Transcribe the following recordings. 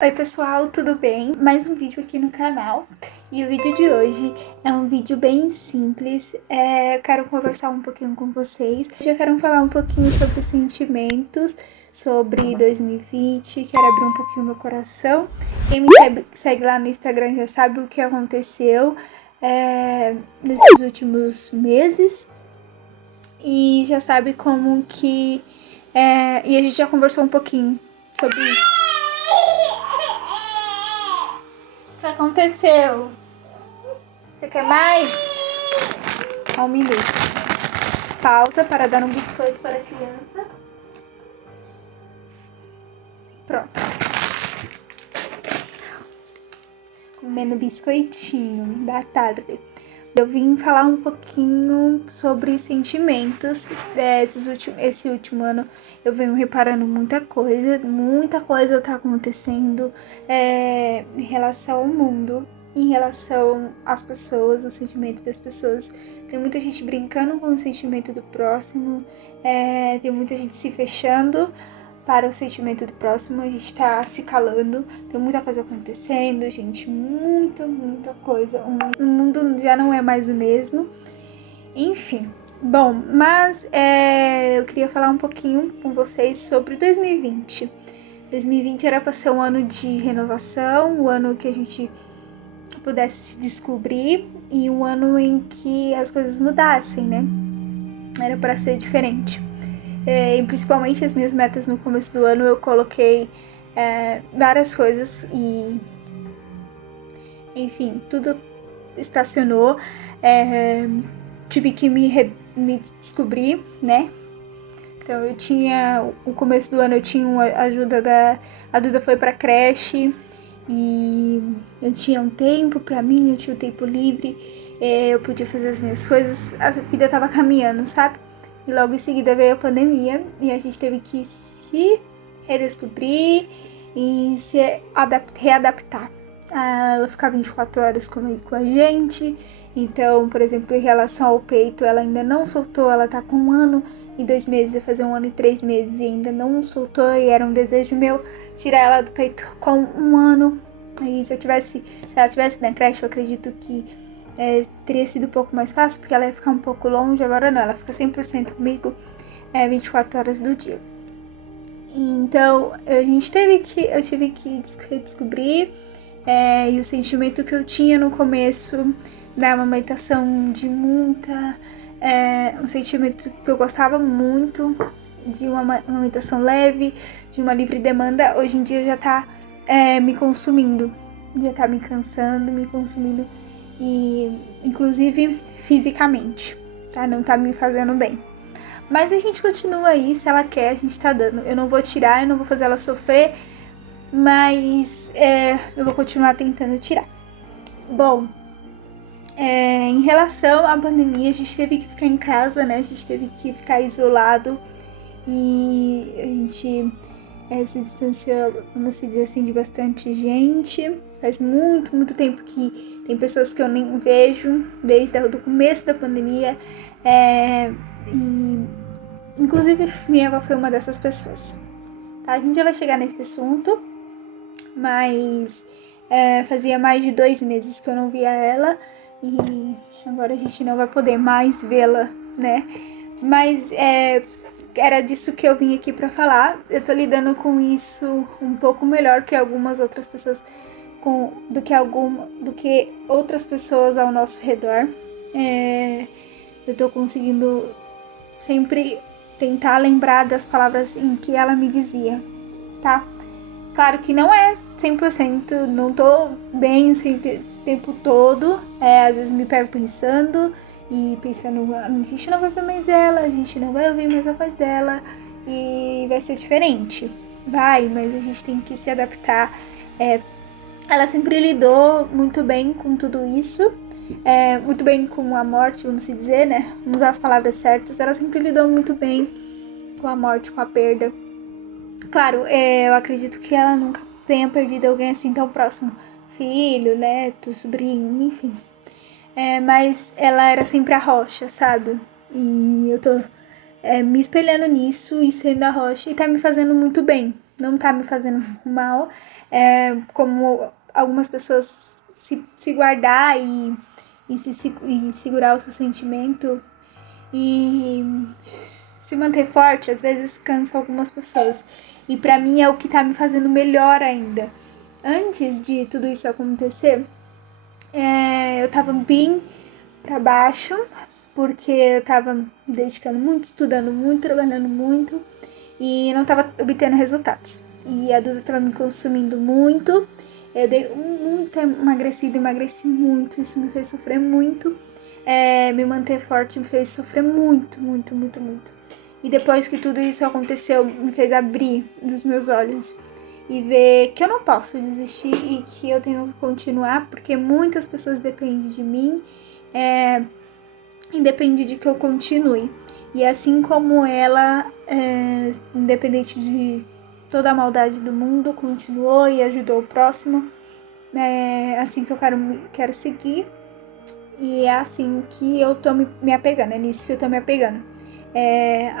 Oi pessoal, tudo bem? Mais um vídeo aqui no canal. E o vídeo de hoje é um vídeo bem simples. Eu quero conversar um pouquinho com vocês. Eu quero falar um pouquinho sobre sentimentos, sobre 2020. Quero abrir um pouquinho meu coração. Quem me segue lá no Instagram já sabe o que aconteceu nesses últimos meses. E já sabe como que... e a gente já conversou um pouquinho sobre isso. O que aconteceu? Você quer mais? Só um minuto. Pausa para dar um biscoito para a criança. Pronto. Comendo biscoitinho da tarde. Eu vim falar um pouquinho sobre sentimentos. Esse último ano eu venho reparando muita coisa tá acontecendo em relação ao mundo, em relação às pessoas, o sentimento das pessoas. Tem muita gente brincando com o sentimento do próximo, tem muita gente se fechando para o sentimento do próximo, a gente tá se calando, tem muita coisa acontecendo, gente, muita coisa. O mundo já não é mais o mesmo. Enfim, bom, mas eu queria falar um pouquinho com vocês sobre 2020. 2020 era para ser um ano de renovação, um ano que a gente pudesse se descobrir e um ano em que as coisas mudassem, né? Era para ser diferente. E principalmente as minhas metas no começo do ano eu coloquei várias coisas e enfim, tudo estacionou. Tive que me descobrir, né? Então eu tinha, o começo do ano eu tinha uma ajuda a Duda foi pra creche e eu tinha um tempo pra mim, eu tinha um tempo livre, eu podia fazer as minhas coisas, a vida tava caminhando, sabe? E logo em seguida veio a pandemia e a gente teve que se redescobrir e se readaptar. Ela ficar 24 horas com a gente. Então, por exemplo, em relação ao peito, ela ainda não soltou, ela tá com 1 ano e 2 meses, vai fazer 1 ano e 3 meses e ainda não soltou, e era um desejo meu tirar ela do peito com 1 ano. E se ela tivesse na creche, eu acredito que teria sido um pouco mais fácil, porque ela ia ficar um pouco longe. Agora não, ela fica 100% comigo 24 horas do dia. Então, eu tive que redescobrir e o sentimento que eu tinha no começo da amamentação de um sentimento que eu gostava muito, de uma amamentação leve, de uma livre demanda, hoje em dia já tá me consumindo, já tá me cansando, me consumindo, e inclusive fisicamente, tá? Não tá me fazendo bem. Mas a gente continua aí, se ela quer, a gente tá dando. Eu não vou tirar, eu não vou fazer ela sofrer, mas eu vou continuar tentando tirar. Bom, em relação à pandemia, a gente teve que ficar em casa, né? A gente teve que ficar isolado e a gente se distanciou, vamos dizer assim, de bastante gente. Faz muito tempo que tem pessoas que eu nem vejo, desde o começo da pandemia. E inclusive minha avó foi uma dessas pessoas. Tá? A gente já vai chegar nesse assunto, mas fazia mais de 2 meses que eu não via ela e agora a gente não vai poder mais vê-la, né? Mas era disso que eu vim aqui pra falar. Eu tô lidando com isso um pouco melhor que algumas outras pessoas, do que outras pessoas ao nosso redor. Eu tô conseguindo sempre tentar lembrar das palavras em que ela me dizia, tá? Claro que não é 100%, não tô bem o tempo todo. Às vezes me pego pensando a gente não vai ver mais ela, a gente não vai ouvir mais a voz dela e vai ser diferente. Vai, mas a gente tem que se adaptar. Ela sempre lidou muito bem com tudo isso, muito bem com a morte, vamos dizer, né? Vamos usar as palavras certas. Ela sempre lidou muito bem com a morte, com a perda. Claro, eu acredito que ela nunca tenha perdido alguém assim tão próximo. Filho, neto, sobrinho, enfim. Mas ela era sempre a rocha, sabe? E eu tô me espelhando nisso e sendo a rocha e tá me fazendo muito bem. não tá me fazendo mal, como algumas pessoas se guardar e segurar o seu sentimento e se manter forte, às vezes cansa algumas pessoas. E pra mim é o que tá me fazendo melhor ainda. Antes de tudo isso acontecer, eu tava bem pra baixo, porque eu tava me dedicando muito, estudando muito, trabalhando muito e não tava obtendo resultados. E a Duda tava me consumindo muito. Eu dei muita emagrecida, emagreci muito, isso me fez sofrer muito. Me manter forte me fez sofrer muito, muito, muito, muito. E depois que tudo isso aconteceu, me fez abrir os meus olhos e ver que eu não posso desistir e que eu tenho que continuar, porque muitas pessoas dependem de mim, e depende de que eu continue. E assim como ela, independente de toda a maldade do mundo, continuou e ajudou o próximo, é assim que eu quero seguir. E é assim que eu tô me apegando, é nisso que eu tô me apegando.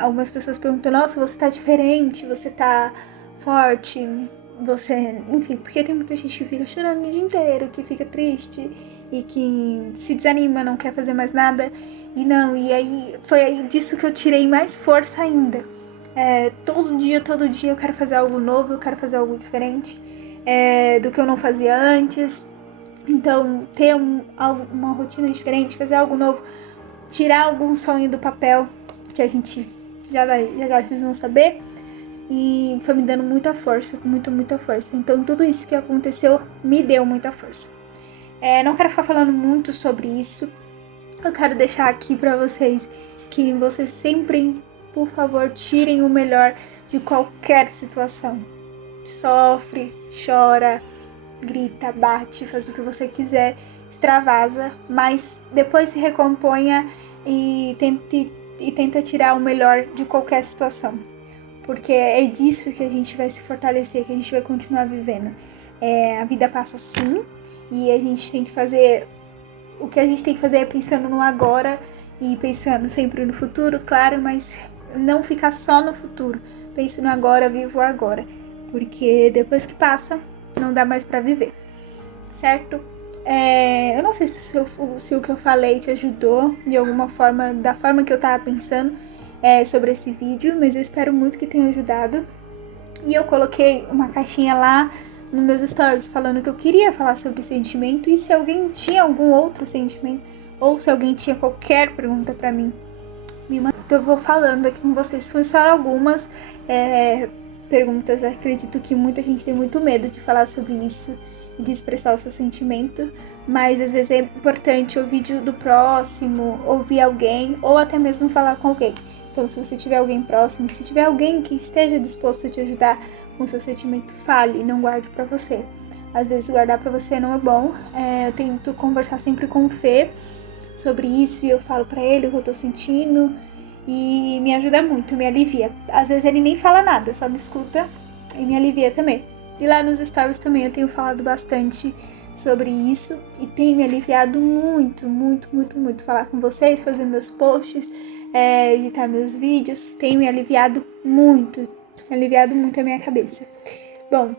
Algumas pessoas perguntam, nossa, você tá diferente, você tá forte, você... Enfim, porque tem muita gente que fica chorando o dia inteiro, que fica triste e que se desanima, não quer fazer mais nada. E aí foi aí disso que eu tirei mais força ainda. Todo dia eu quero fazer algo novo, eu quero fazer algo diferente do que eu não fazia antes. Então, ter uma rotina diferente, fazer algo novo, tirar algum sonho do papel, que a gente já vocês vão saber. E foi me dando muita força, muita força. Então, tudo isso que aconteceu me deu muita força. Não quero ficar falando muito sobre isso. Eu quero deixar aqui pra vocês que vocês sempre, por favor, tirem o melhor de qualquer situação. Sofre, chora, grita, bate, faz o que você quiser, extravasa, mas depois se recomponha e tenta tirar o melhor de qualquer situação. Porque é disso que a gente vai se fortalecer, que a gente vai continuar vivendo. A vida passa assim e a gente tem que fazer... O que a gente tem que fazer é pensando no agora e pensando sempre no futuro, claro, mas não ficar só no futuro. Pense no agora, viva o agora. Porque depois que passa, não dá mais pra viver, certo? Eu não sei se o que eu falei te ajudou de alguma forma, da forma que eu tava pensando sobre esse vídeo, mas eu espero muito que tenha ajudado. E eu coloquei uma caixinha lá nos meus stories falando que eu queria falar sobre sentimento e se alguém tinha algum outro sentimento ou se alguém tinha qualquer pergunta pra mim, me manda. Eu vou falando aqui com vocês. Foi só algumas perguntas. Acredito que muita gente tem muito medo de falar sobre isso e de expressar o seu sentimento, mas às vezes é importante ouvir do próximo, ouvir alguém ou até mesmo falar com alguém. Então, se você tiver alguém próximo, se tiver alguém que esteja disposto a te ajudar com o seu sentimento, fale, não guarde pra você. Às vezes guardar pra você não é bom. Eu tento conversar sempre com o Fê sobre isso e eu falo pra ele o que eu tô sentindo e me ajuda muito, me alivia. Às vezes ele nem fala nada, só me escuta e me alivia também. E lá nos stories também eu tenho falado bastante sobre isso e tem me aliviado muito, muito, muito, muito. Falar com vocês, fazer meus posts, editar meus vídeos, tem me aliviado muito a minha cabeça. Bom,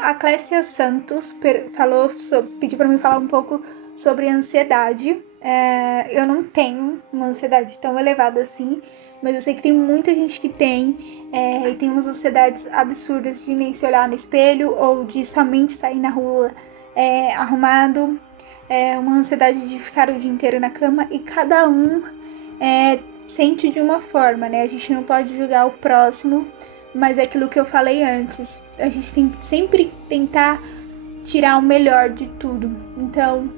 a Clécia Santos pediu para mim falar um pouco sobre ansiedade. Eu não tenho uma ansiedade tão elevada assim, mas eu sei que tem muita gente que tem, e tem umas ansiedades absurdas de nem se olhar no espelho ou de somente sair na rua arrumado. Uma ansiedade de ficar o dia inteiro na cama e cada um sente de uma forma, né? A gente não pode julgar o próximo, mas é aquilo que eu falei antes. A gente tem que sempre tentar tirar o melhor de tudo. Então,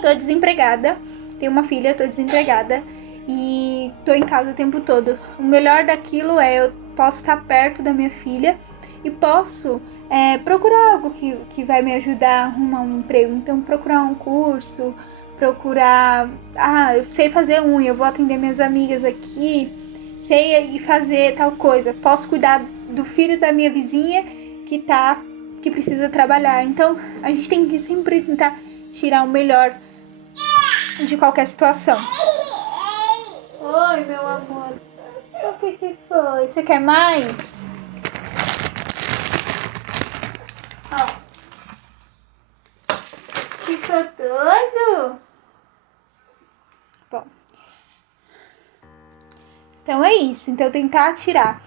tô desempregada, tenho uma filha, tô desempregada e tô em casa o tempo todo. O melhor daquilo eu posso estar perto da minha filha e posso procurar algo que vai me ajudar a arrumar um emprego. Então, procurar um curso, procurar... eu sei fazer unha, eu vou atender minhas amigas aqui, sei fazer tal coisa. Posso cuidar do filho da minha vizinha que precisa trabalhar. Então, a gente tem que sempre tentar tirar o melhor de qualquer situação. Oi, meu amor. O que foi? Você quer mais? Ó. Ficou doido? Bom. Então é isso. Então tentar tirar.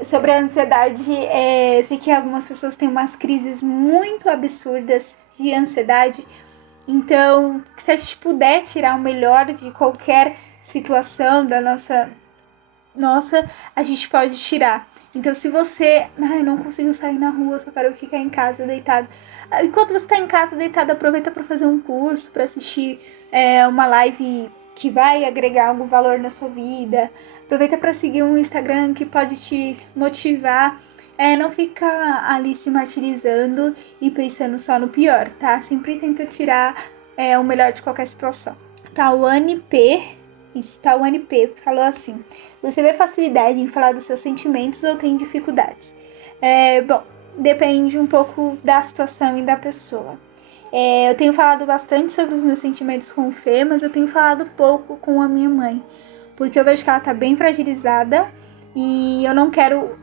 Sobre a ansiedade, eu sei que algumas pessoas têm umas crises muito absurdas de ansiedade. Então, se a gente puder tirar o melhor de qualquer situação da nossa, a gente pode tirar. Então, se você, eu não consigo sair na rua, só quero ficar em casa deitado. Enquanto você está em casa deitado, aproveita para fazer um curso, para assistir uma live que vai agregar algum valor na sua vida. Aproveita para seguir um Instagram que pode te motivar. Não fica ali se martirizando e pensando só no pior, tá? Sempre tenta tirar o melhor de qualquer situação. Tawane P falou assim: você vê facilidade em falar dos seus sentimentos ou tem dificuldades? Bom, depende um pouco da situação e da pessoa. Eu tenho falado bastante sobre os meus sentimentos com o Fê, mas eu tenho falado pouco com a minha mãe, porque eu vejo que ela tá bem fragilizada e eu não quero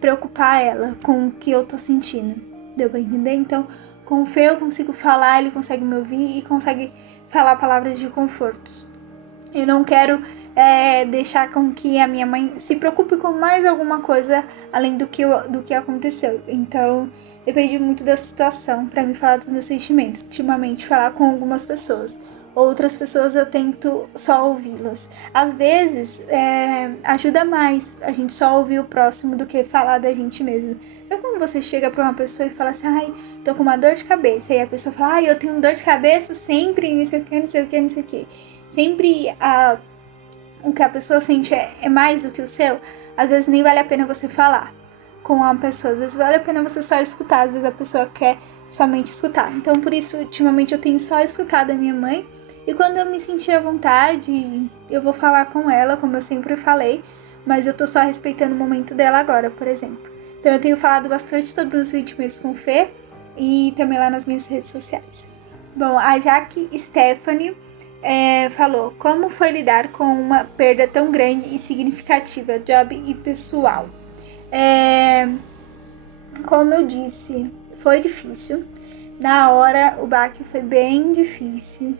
preocupar ela com o que eu tô sentindo. Deu pra entender? Então, com o Fê eu consigo falar, ele consegue me ouvir e consegue falar palavras de conforto. Eu não quero deixar com que a minha mãe se preocupe com mais alguma coisa além do que aconteceu. Então, depende muito da situação para me falar dos meus sentimentos. Ultimamente, falar com algumas pessoas. Outras pessoas eu tento só ouvi-las. Às vezes, ajuda mais a gente só ouvir o próximo do que falar da gente mesmo. Então, quando você chega pra uma pessoa e fala assim, tô com uma dor de cabeça. E a pessoa fala, eu tenho dor de cabeça sempre, não sei o que, não sei o que, não sei o que. Sempre o que a pessoa sente é mais do que o seu. Às vezes nem vale a pena você falar com uma pessoa. Às vezes vale a pena você só escutar. Às vezes a pessoa quer somente escutar. Então, por isso, ultimamente eu tenho só escutado a minha mãe. E quando eu me sentir à vontade, eu vou falar com ela, como eu sempre falei. Mas eu tô só respeitando o momento dela agora, por exemplo. Então, eu tenho falado bastante sobre os sentimentos com o Fê. E também lá nas minhas redes sociais. Bom, a Jaque Stephanie falou: como foi lidar com uma perda tão grande e significativa, job e pessoal? Como eu disse, foi difícil. Na hora, o baque foi bem difícil.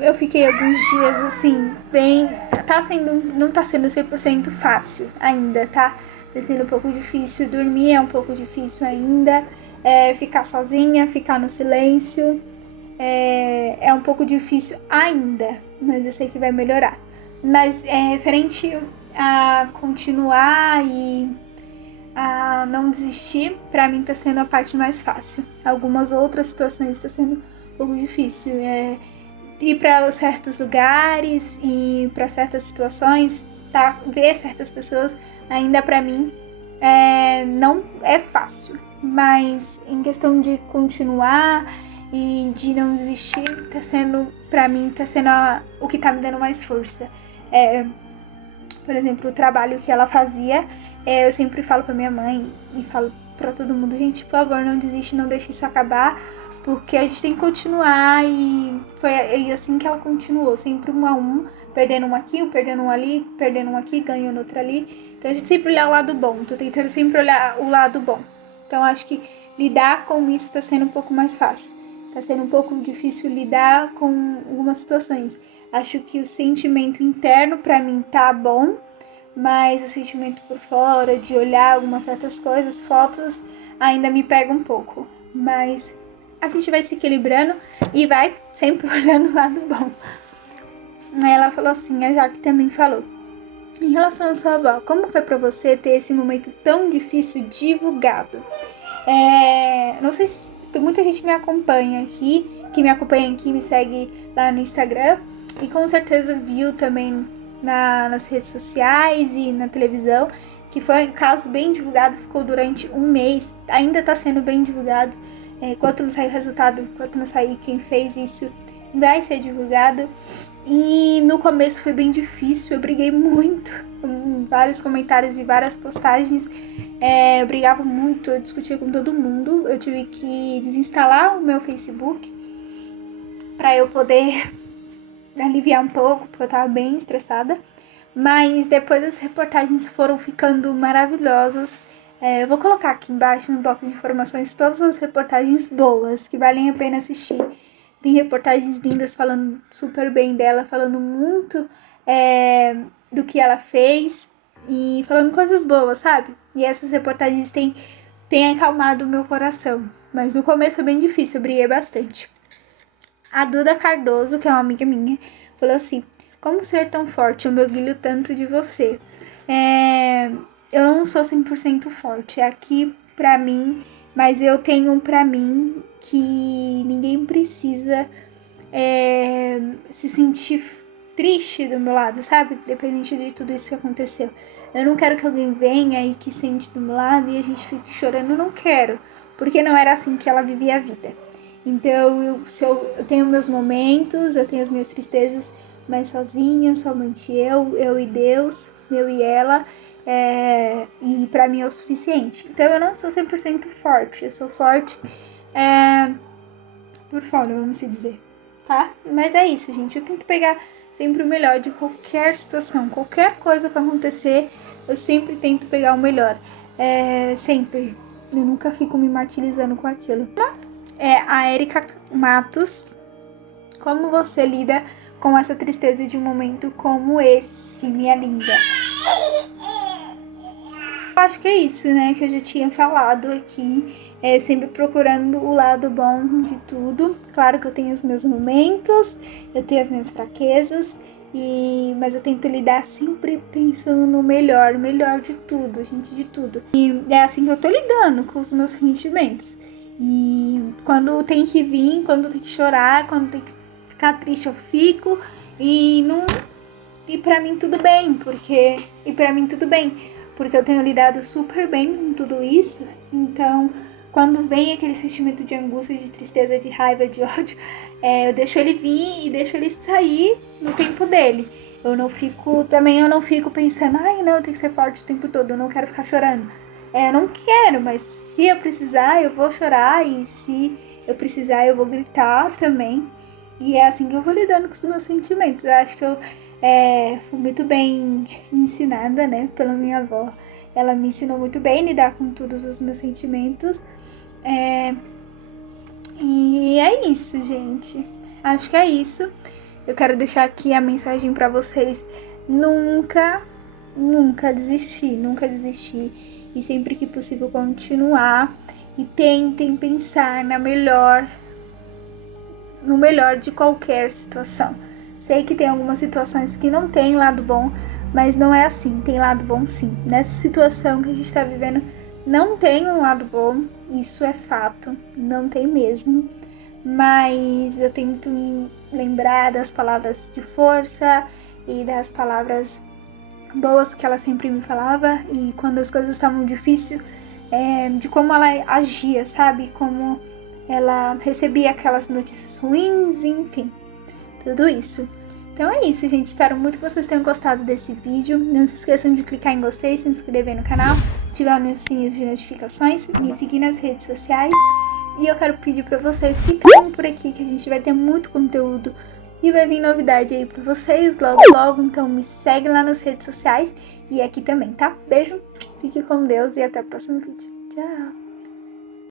Eu fiquei alguns dias assim, bem. Não tá sendo 100% fácil ainda, tá? Tá sendo um pouco difícil. Dormir é um pouco difícil ainda. Ficar sozinha, ficar no silêncio. É um pouco difícil ainda, mas eu sei que vai melhorar. Mas referente a continuar e a não desistir, pra mim tá sendo a parte mais fácil. Algumas outras situações tá sendo um pouco difícil. Ir para certos lugares e para certas situações, tá? Ver certas pessoas, ainda pra mim não é fácil. Mas em questão de continuar e de não desistir, tá sendo, pra mim, tá sendo o que tá me dando mais força. Por exemplo, o trabalho que ela fazia, eu sempre falo pra minha mãe e falo pra todo mundo, gente, por favor, não desiste, não deixe isso acabar, porque a gente tem que continuar. E foi assim que ela continuou, sempre 1 a 1, perdendo um aqui, perdendo um ali, perdendo um aqui, ganhando outro ali. Então a gente sempre olhar o lado bom, tô tentando sempre olhar o lado bom. Então acho que lidar com isso tá sendo um pouco mais fácil. Tá sendo um pouco difícil lidar com algumas situações. Acho que o sentimento interno pra mim tá bom, mas o sentimento por fora, de olhar algumas certas coisas, fotos, ainda me pega um pouco. Mas a gente vai se equilibrando e vai sempre olhando o lado bom. Ela falou assim, a Jaque também falou: em relação à sua avó, como foi pra você ter esse momento tão difícil divulgado? Não sei se muita gente me acompanha aqui, me segue lá no Instagram e com certeza viu também nas redes sociais e na televisão, que foi um caso bem divulgado, ficou durante 1 mês, ainda está sendo bem divulgado. Enquanto não sair o resultado, enquanto não sair quem fez isso, vai ser divulgado. E no começo foi bem difícil, eu briguei muito com vários comentários e várias postagens. Eu brigava muito, eu discutia com todo mundo. Eu tive que desinstalar o meu Facebook para eu poder aliviar um pouco, porque eu tava bem estressada. Mas depois as reportagens foram ficando maravilhosas. Eu vou colocar aqui embaixo no bloco de informações todas as reportagens boas, que valem a pena assistir. Tem reportagens lindas falando super bem dela, falando muito do que ela fez e falando coisas boas, sabe? E essas reportagens têm acalmado o meu coração. Mas no começo é bem difícil, eu briguei bastante. A Duda Cardoso, que é uma amiga minha, falou assim: como ser tão forte? Eu me orgulho tanto de você. Eu não sou 100% forte, é aqui pra mim, mas eu tenho pra mim que ninguém precisa se sentir triste do meu lado, sabe? Dependente de tudo isso que aconteceu. Eu não quero que alguém venha e que sente do meu lado e a gente fique chorando. Eu não quero, porque não era assim que ela vivia a vida. Então, eu tenho meus momentos, eu tenho as minhas tristezas, mas sozinha, somente eu e Deus, eu e ela, e pra mim é o suficiente. Então, eu não sou 100% forte, eu sou forte por fora, vamos se dizer, tá? Mas é isso, gente, eu tento pegar sempre o melhor de qualquer situação, qualquer coisa que acontecer, eu sempre tento pegar o melhor, sempre. Eu nunca fico me martirizando com aquilo. A Erika Matos, como você lida com essa tristeza de um momento como esse, minha linda? Eu acho que é isso, né, que eu já tinha falado aqui, sempre procurando o lado bom de tudo. Claro que eu tenho os meus momentos, eu tenho as minhas fraquezas, mas eu tento lidar sempre pensando no melhor de tudo, gente, de tudo. E é assim que eu tô lidando com os meus sentimentos. E quando tem que vir, quando tem que chorar, quando tem que ficar triste, eu fico. E pra mim tudo bem, porque eu tenho lidado super bem com tudo isso. Então, quando vem aquele sentimento de angústia, de tristeza, de raiva, de ódio, eu deixo ele vir e deixo ele sair no tempo dele. Eu não fico pensando, ai não, eu tenho que ser forte o tempo todo, eu não quero ficar chorando. Eu não quero, mas se eu precisar, eu vou chorar, e se eu precisar, eu vou gritar também. E é assim que eu vou lidando com os meus sentimentos. Eu acho que eu fui muito bem ensinada, né, pela minha avó. Ela me ensinou muito bem a lidar com todos os meus sentimentos. E é isso, gente. Acho que é isso. Eu quero deixar aqui a mensagem pra vocês. Nunca, nunca desistir, nunca desistir. E sempre que possível continuar. E tentem pensar no melhor de qualquer situação. Sei que tem algumas situações que não tem lado bom, mas não é assim, tem lado bom sim. Nessa situação que a gente está vivendo, não tem um lado bom, isso é fato, não tem mesmo. Mas eu tento me lembrar das palavras de força e das palavras boas que ela sempre me falava, e quando as coisas estavam difíceis, de como ela agia, sabe? Como ela recebia aquelas notícias ruins, enfim, tudo isso. Então é isso, gente. Espero muito que vocês tenham gostado desse vídeo. Não se esqueçam de clicar em gostei, se inscrever no canal, ativar o sininho de notificações, me seguir nas redes sociais. E eu quero pedir para vocês ficarem por aqui, que a gente vai ter muito conteúdo e vai vir novidade aí pra vocês logo logo. Então me segue lá nas redes sociais e aqui também, tá? Beijo, fique com Deus e até o próximo vídeo. Tchau!